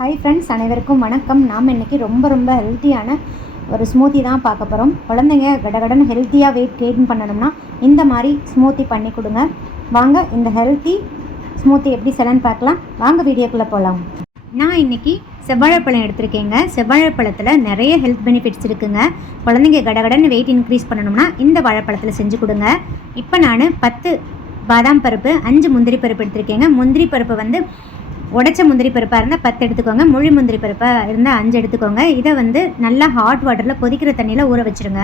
Hi friends, அனைவருக்கும் வணக்கம். நாம் இன்றைக்கி ரொம்ப ஹெல்த்தியான ஒரு ஸ்மூத்தி தான் பார்க்க போகிறோம். குழந்தைங்க கடகடன்னு ஹெல்த்தியாக வெயிட் கெயின் பண்ணணும்னா இந்த மாதிரி ஸ்மூத்தி பண்ணி கொடுங்க. வாங்க இந்த ஹெல்த்தி ஸ்மூத்தி எப்படி செய்யலான்னு பார்க்கலாம். வாங்க வீடியோக்குள்ளே போகலாம். நான் இன்றைக்கி செவ்வாழைப்பழம் எடுத்திருக்கேங்க. செவ்வாழைப்பழத்தில் நிறைய ஹெல்த் பெனிஃபிட்ஸ் இருக்குங்க. குழந்தைங்க கடகடன்னு வெயிட் இன்க்ரீஸ் பண்ணணும்னா இந்த வாழைப்பழத்தில் செஞ்சு கொடுங்க. இப்போ நான் 10 பாதாம் பருப்பு, 5 முந்திரி பருப்பு எடுத்திருக்கேங்க. முந்திரி பருப்பு உடைச்ச முந்திரி பருப்பாக இருந்தால் 10 எடுத்துக்கோங்க. முழு முந்திரி பருப்பாக இருந்தால் 5 எடுத்துக்கோங்க. இதை நல்லா ஹாட் வாட்டரில் கொதிக்கிற தண்ணியில் ஊற வச்சுருங்க.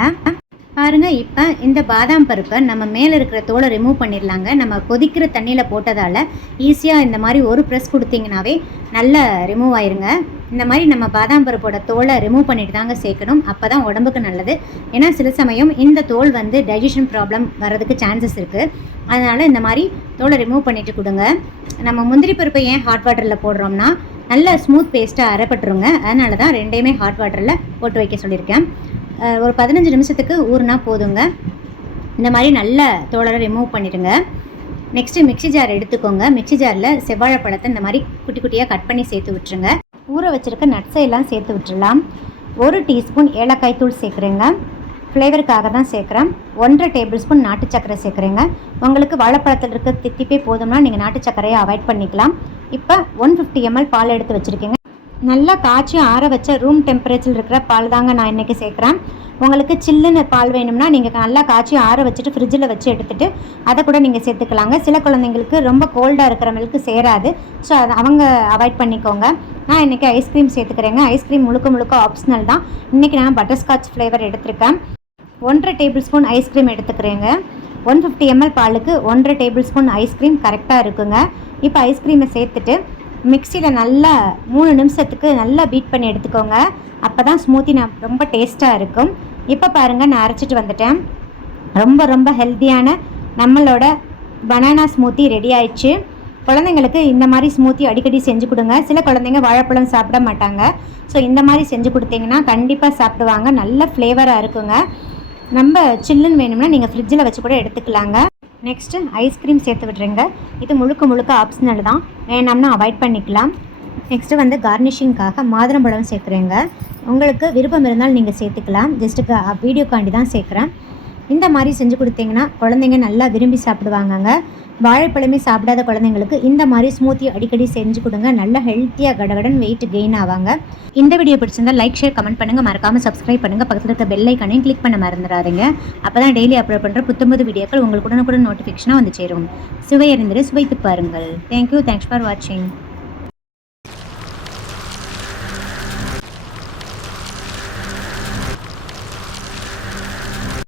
பாருங்கள், இப்போ இந்த பாதாம் பருப்பை நம்ம மேலே இருக்கிற தோலை ரிமூவ் பண்ணிடலாங்க. நம்ம கொதிக்கிற தண்ணியில் போட்டதால் ஈஸியாக இந்த மாதிரி ஒரு ப்ரெஸ் கொடுத்தீங்கன்னாவே நல்லா ரிமூவ் ஆயிருங்க. இந்த மாதிரி நம்ம பாதாம் பருப்போட தோலை ரிமூவ் பண்ணிட்டு தாங்க சேர்க்கணும். அப்போ தான் உடம்புக்கு நல்லது. ஏன்னா சில சமயம் இந்த தோல் டைஜஷன் ப்ராப்ளம் வர்றதுக்கு சான்சஸ் இருக்குது. அதனால் இந்த மாதிரி தோலை ரிமூவ் பண்ணிவிட்டு கொடுங்க. நம்ம முந்திரி பருப்பை ஏன் ஹாட் வாட்டரில் போடுறோம்னா நல்ல ஸ்மூத் பேஸ்ட்டாக அரைப்பட்டுருங்க. அதனால தான் ரெண்டையுமே ஹாட் வாட்டரில் போட்டு வைக்க சொல்லியிருக்கேன். ஒரு 15 நிமிஷத்துக்கு ஊறுனா போதுங்க. இந்த மாதிரி நல்ல தோலை ரிமூவ் பண்ணிடுங்க. நெக்ஸ்ட்டு மிக்ஸி ஜார் எடுத்துக்கோங்க. மிக்ஸி ஜாரில் செவ்வாழைப்பழத்தை இந்த மாதிரி குட்டி குட்டியாக கட் பண்ணி சேர்த்து விட்டுருங்க. ஊற வச்சுருக்க நட்ஸை எல்லாம் சேர்த்து விட்டுடலாம். 1 டீஸ்பூன் ஏலக்காய் தூள் சேர்க்குறேங்க. ஃப்ளேவருக்காக தான் சேர்க்குறேன். 1.5 டேபிள் ஸ்பூன் நாட்டு சர்க்கரை சேர்க்குறேங்க. உங்களுக்கு வாழைப்பழத்தில் இருக்க தித்திப்பே போதும்னா நீங்கள் நாட்டு சர்க்கரையை அவாய்ட் பண்ணிக்கலாம். இப்போ 150 ml பால் எடுத்து வச்சுருக்கேங்க. நல்லா காய்ச்சி ஆற வச்ச ரூம் டெம்பரேச்சரில் இருக்கிற பால் தாங்க நான் இன்றைக்கி சேர்க்குறேன். உங்களுக்கு சில்லுன்னு பால் வேணும்னா நீங்கள் நல்லா காய்ச்சி ஆற வச்சுட்டு ஃப்ரிட்ஜில் வச்சு எடுத்துகிட்டு அதை கூட நீங்கள் சேர்த்துக்கலாங்க. சில குழந்தைங்களுக்கு ரொம்ப கோல்டாக இருக்கிற மில்க்கு சேராது. ஸோ அதை அவங்க அவாய்ட் பண்ணிக்கோங்க. நான் இன்றைக்கி ஐஸ்கிரீம் சேர்த்துக்கிறேங்க. ஐஸ்கிரீம் முழுக்க ஆப்ஷனல் தான். இன்றைக்கி நான் பட்டர்ஸ்காட்ச் ஃப்ளேவர் எடுத்திருக்கேன். 1.5 டேபிள் ஸ்பூன் ஐஸ்கிரீம் எடுத்துக்கிறேங்க. 150 ml பாலுக்கு 1.5 டேபிள் ஸ்பூன் ஐஸ்கிரீம் கரெக்டாக இருக்குங்க. இப்போ ஐஸ்கிரீமை சேர்த்துட்டு மிக்சியில் நல்லா 3 நிமிஷத்துக்கு நல்லா பீட் பண்ணி எடுத்துக்கோங்க. அப்போ தான் ஸ்மூத்தி ரொம்ப டேஸ்ட்டாக இருக்கும். இப்போ பாருங்கள், நான் அரைச்சிட்டு வந்துட்டேன். ரொம்ப ஹெல்த்தியான நம்மளோட பனானா ஸ்மூத்தி ரெடி ஆயிடுச்சு. குழந்தைங்களுக்கு இந்த மாதிரி ஸ்மூத்தி அடிக்கடி செஞ்சு கொடுங்க. சில குழந்தைங்க வாழைப்பழம் சாப்பிட மாட்டாங்க. ஸோ இந்த மாதிரி செஞ்சு கொடுத்தீங்கன்னா கண்டிப்பாக சாப்பிடுவாங்க. நல்ல ஃப்ளேவராக இருக்குங்க. நம்ம சில்லுன்னு வேணும்னா நீங்கள் ஃப்ரிட்ஜில் வச்சு கூட எடுத்துக்கலாங்க. நெக்ஸ்ட்டு ஐஸ்கிரீம் சேர்த்து விட்றேங்க. இது முழுக்க ஆப்ஷனல் தான், வேணாம்னா அவாய்ட் பண்ணிக்கலாம். நெக்ஸ்ட்டு கார்னிஷிங்காக மாதுளம்பழம் சேர்க்குறேங்க. உங்களுக்கு விருப்பம் இருந்தால் நீங்கள் சேர்த்துக்கலாம். ஜஸ்ட்டு வீடியோக்காண்டி தான் சேர்க்குறேன். இந்த மாதிரி செஞ்சு கொடுத்தீங்கன்னா குழந்தைங்க நல்லா விரும்பி சாப்பிடுவாங்கங்க. வாழைப்பழமே சாப்பிடாத குழந்தைங்களுக்கு இந்த மாதிரி ஸ்மூத்தி அடிக்கடி செஞ்சு கொடுங்க. நல்லா ஹெல்த்தியாக கடகடன் வெயிட் கெயின் ஆவாங்க. இந்த வீடியோ பிடிச்சிருந்தால் லைக், ஷேர், கமெண்ட் பண்ணுங்கள். மறக்காமல் சப்ஸ்கிரைப் பண்ணுங்கள். பக்கத்தில் இருக்க பெல் ஐக்கானையும் கிளிக் பண்ண மறந்துடாதீங்க. அப்போ தான் டெய்லி அப்லோட் பண்ணுற புத்தம்பது வீடியோக்கள் உங்களுக்கு உடனுக்குடன் நோட்டிஃபிகேஷனாக வந்து சேரும். சுவையறிந்திரு, சுவைத்து பாருங்கள். தேங்க்யூ. தேங்க்ஸ் ஃபார் வாட்சிங்.